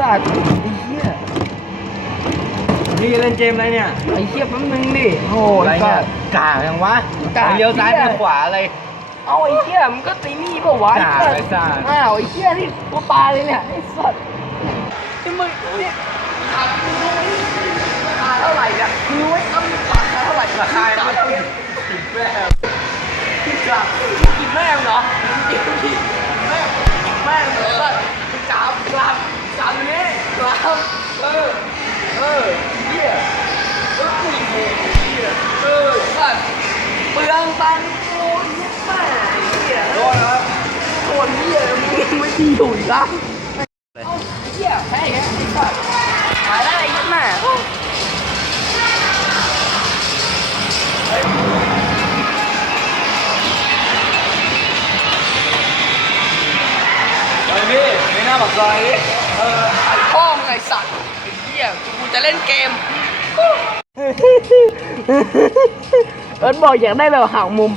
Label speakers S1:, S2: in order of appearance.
S1: สัตว์ไอ้เหี้ย
S2: นี่เล่นเกมอะไรเนี่ย
S1: ไอ้เหี้ยแป๊บนึงดิโอ้
S2: อะไร
S1: ย
S2: เนี่
S1: สั
S2: ย
S1: ตว์
S2: กากยังวะ
S1: กาก
S2: ไปเลี้ยวซ้าย
S1: เหี้
S2: ไป
S1: ย
S2: ขวาอะไร
S1: เอาไอ้เหี้ยมันก็ตีนี่เปล่าวะ
S2: ด่า
S1: ไอ้
S2: ไอ้สั
S1: สั
S2: ต
S1: ต
S2: ว์
S1: ว์ อ้าวไอ้เหี้ยนี่ตัวปลาเลยเนี่ยไอ้สัตว์ไอ้มึงเนี่ยขาดกูรู้ไหมราคาเท่าไหร่อะมึงรู้ไหมครับราคาเท่าไหร่
S2: ราคา
S1: ไม่
S2: ไม่
S1: เท่า
S2: เท่า
S1: ไหร่
S2: ติดแม่
S1: กินกับกินแม่งเหรอกินกินแม่งแม่งเหรอสัตว์กราบกราบกราบอยู่นี่กราบเออ เออเหี้ยเออคุยโม่เหี้ยเออสัตว์เปลืองตังค์กูเหี้ยแม่เหี้ย
S2: โดนครับ
S1: คนเหี้ยมึงยังไม่ดีอยู่อีกละเอาเหี้ยแพ้อีกแล้วไอ้สัตว์หายได้เหี้ยแม่
S2: เฮ้ยพี่ไม่น่าปากซอยดิ
S1: สัตว์ไอ้เหี้ยกูจะเล่นเกม เอิร์ธบอกอยากได้แบบหางมุม